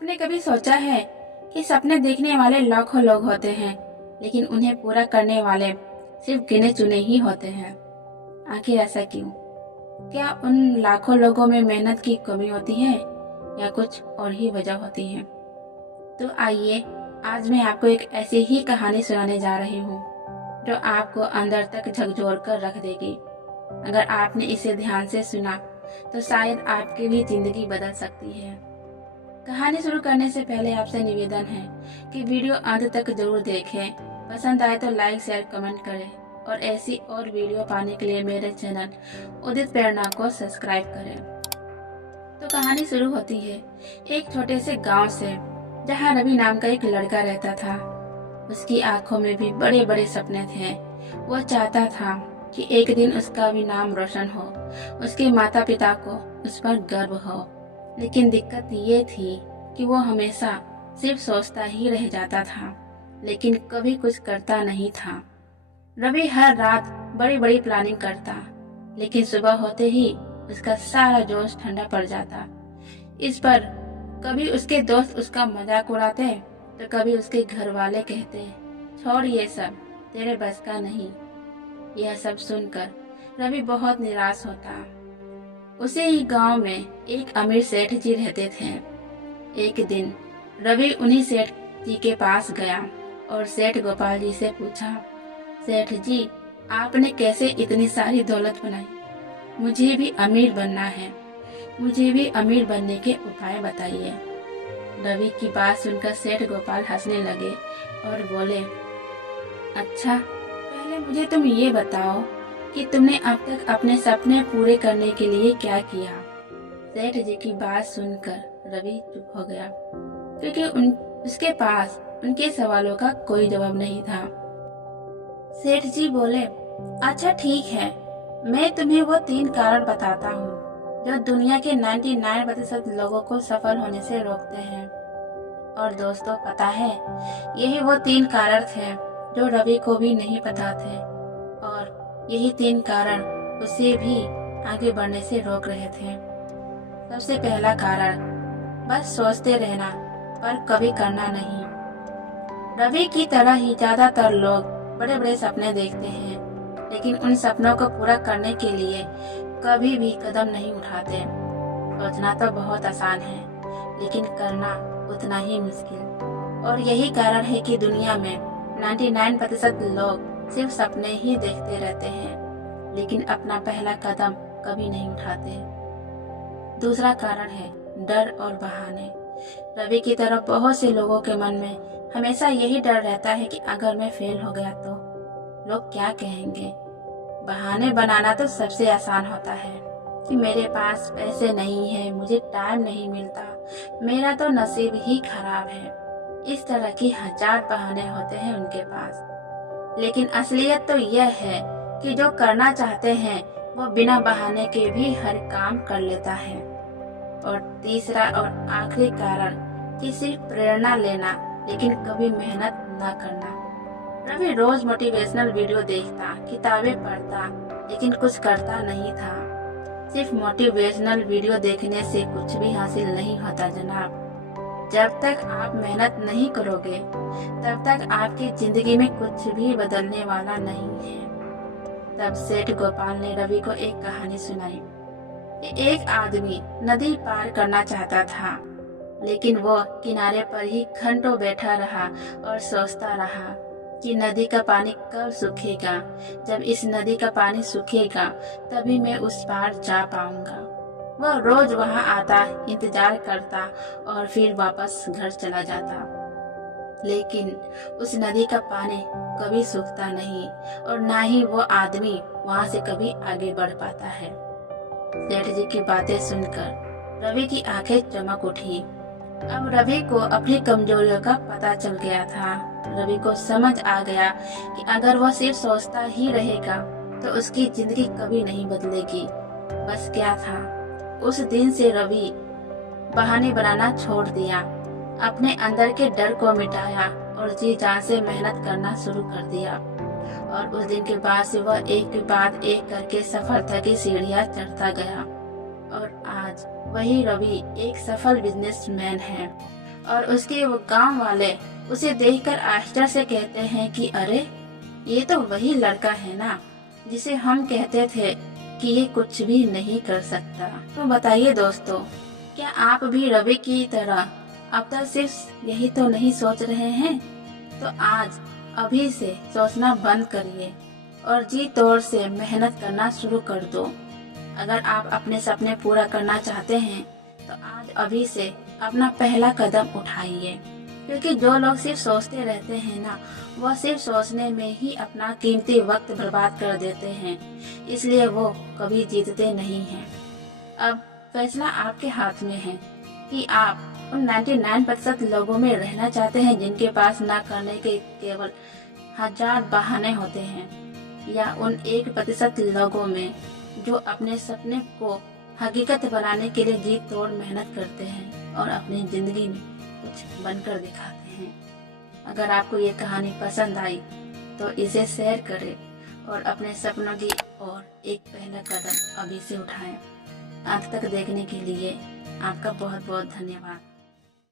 आपने कभी सोचा है कि सपने देखने वाले लाखों लोग होते हैं, लेकिन उन्हें पूरा करने वाले सिर्फ गिने चुने ही होते हैं। आखिर ऐसा क्यों? क्या उन लाखों लोगों में मेहनत की कमी होती है या कुछ और ही वजह होती है? तो आइए, आज मैं आपको एक ऐसी ही कहानी सुनाने जा रही हूँ जो आपको अंदर तक झकझोर कर रख देगी। अगर आपने इसे ध्यान से सुना तो शायद आपकी भी जिंदगी बदल सकती है। कहानी शुरू करने से पहले आपसे निवेदन है कि वीडियो अंत तक जरूर देखें। पसंद आए तो लाइक शेयर कमेंट करें और ऐसी और वीडियो पाने के लिए मेरे चैनल उदित प्रेरणा को सब्सक्राइब करें। तो कहानी शुरू होती है एक छोटे से गांव से, जहां रवि नाम का एक लड़का रहता था। उसकी आंखों में भी बड़े बड़े सपने थे। वो चाहता था कि एक दिन उसका भी नाम रोशन हो, उसके माता पिता को उस पर गर्व हो। लेकिन दिक्कत ये थी कि वो हमेशा सिर्फ सोचता ही रह जाता था, लेकिन कभी कुछ करता नहीं था। रवि हर रात बड़ी बड़ी प्लानिंग करता, लेकिन सुबह होते ही उसका सारा जोश ठंडा पड़ जाता। इस पर कभी उसके दोस्त उसका मजाक उड़ाते तो कभी उसके घर वाले कहते, छोड़ ये सब, तेरे बस का नहीं। यह सब सुनकर रवि बहुत निराश होता। उसे ही गांव में एक अमीर सेठ जी रहते थे। एक दिन रवि उन्हीं सेठ जी के पास गया और सेठ गोपाल जी से पूछा, सेठ जी, आपने कैसे इतनी सारी दौलत बनाई? मुझे भी अमीर बनना है, मुझे भी अमीर बनने के उपाय बताइए। रवि की बात सुनकर सेठ गोपाल हंसने लगे और बोले, अच्छा, पहले मुझे तुम ये बताओ कि तुमने अब तक अपने सपने पूरे करने के लिए क्या किया? सेठ जी की बात सुनकर रवि चुप हो गया, क्योंकि उसके पास उनके सवालों का कोई जवाब नहीं था। सेठ जी बोले, अच्छा ठीक है, मैं तुम्हें वो 3 कारण बताता हूँ जो दुनिया के 99% लोगों को सफल होने से रोकते हैं। और दोस्तों, पता है, यही वो 3 कारण थे जो रवि को भी नहीं पता थे, और यही 3 कारण उसे भी आगे बढ़ने से रोक रहे थे। सबसे पहला कारण, बस सोचते रहना पर कभी करना नहीं। रवि की तरह ही ज्यादातर लोग बड़े बड़े सपने देखते हैं, लेकिन उन सपनों को पूरा करने के लिए कभी भी कदम नहीं उठाते। सोचना तो बहुत आसान है, लेकिन करना उतना ही मुश्किल। और यही कारण है कि दुनिया में 99% लोग सिर्फ सपने ही देखते रहते हैं, लेकिन अपना पहला कदम कभी नहीं उठाते। दूसरा कारण है डर और बहाने। रवि की तरह बहुत से लोगों के मन में हमेशा यही डर रहता है कि अगर मैं फेल हो गया तो लोग क्या कहेंगे। बहाने बनाना तो सबसे आसान होता है कि मेरे पास पैसे नहीं है, मुझे टाइम नहीं मिलता, मेरा तो नसीब ही खराब है। इस तरह की 1000 बहाने होते हैं उनके पास। लेकिन असलियत तो यह है कि जो करना चाहते हैं वो बिना बहाने के भी हर काम कर लेता है। और तीसरा और आखिरी कारण कि सिर्फ प्रेरणा लेना, लेकिन कभी मेहनत न करना। रवि रोज मोटिवेशनल वीडियो देखता, किताबें पढ़ता, लेकिन कुछ करता नहीं था। सिर्फ मोटिवेशनल वीडियो देखने से कुछ भी हासिल नहीं होता जनाब। जब तक आप मेहनत नहीं करोगे, तब तक आपकी जिंदगी में कुछ भी बदलने वाला नहीं है। तब सेठ गोपाल ने रवि को एक कहानी सुनाई कि एक आदमी नदी पार करना चाहता था, लेकिन वो किनारे पर ही घंटों बैठा रहा और सोचता रहा कि नदी का पानी कब सूखेगा। जब इस नदी का पानी सूखेगा तभी मैं उस पार जा पाऊंगा। वह रोज वहां आता, इंतजार करता और फिर वापस घर चला जाता, लेकिन उस नदी का पानी कभी सूखता नहीं और ना ही वो आदमी वहां से कभी आगे बढ़ पाता है। सेठ जी की बातें सुनकर रवि की आंखें चमक उठी। अब रवि को अपनी कमजोरियों का पता चल गया था। रवि को समझ आ गया कि अगर वह सिर्फ सोचता ही रहेगा तो उसकी जिंदगी कभी नहीं बदलेगी। बस क्या था, उस दिन से रवि बहाने बनाना छोड़ दिया, अपने अंदर के डर को मिटाया और जी जान से मेहनत करना शुरू कर दिया। और उस दिन के बाद से वह एक के बाद एक करके सफलता की सीढ़ियां चढ़ता गया। और आज वही रवि एक सफल बिजनेसमैन है और उसके वो गांव वाले उसे देखकर आश्चर्य से कहते हैं कि अरे ये तो वही लड़का है ना जिसे हम कहते थे कि ये कुछ भी नहीं कर सकता। तो बताइए दोस्तों, क्या आप भी रवि की तरह अब तक सिर्फ यही तो नहीं सोच रहे हैं? तो आज अभी से सोचना बंद करिए और जी तोड़ से मेहनत करना शुरू कर दो। अगर आप अपने सपने पूरा करना चाहते हैं तो आज अभी से अपना पहला कदम उठाइए, क्योंकि जो लोग सिर्फ सोचते रहते हैं ना, वह सिर्फ सोचने में ही अपना कीमती वक्त बर्बाद कर देते हैं, इसलिए वो कभी जीतते नहीं हैं। अब फैसला आपके हाथ में है कि आप उन 99% लोगों में रहना चाहते हैं जिनके पास ना करने के केवल 1000 बहाने होते हैं, या उन 1% लोगों में जो अपने सपने को हकीकत बनाने के लिए जी तोड़ मेहनत करते हैं और अपनी जिंदगी में कुछ बनकर दिखाते हैं। अगर आपको ये कहानी पसंद आई तो इसे शेयर करें और अपने सपनों की ओर एक पहला कदम अभी से उठाएं। अंत तक देखने के लिए आपका बहुत बहुत धन्यवाद।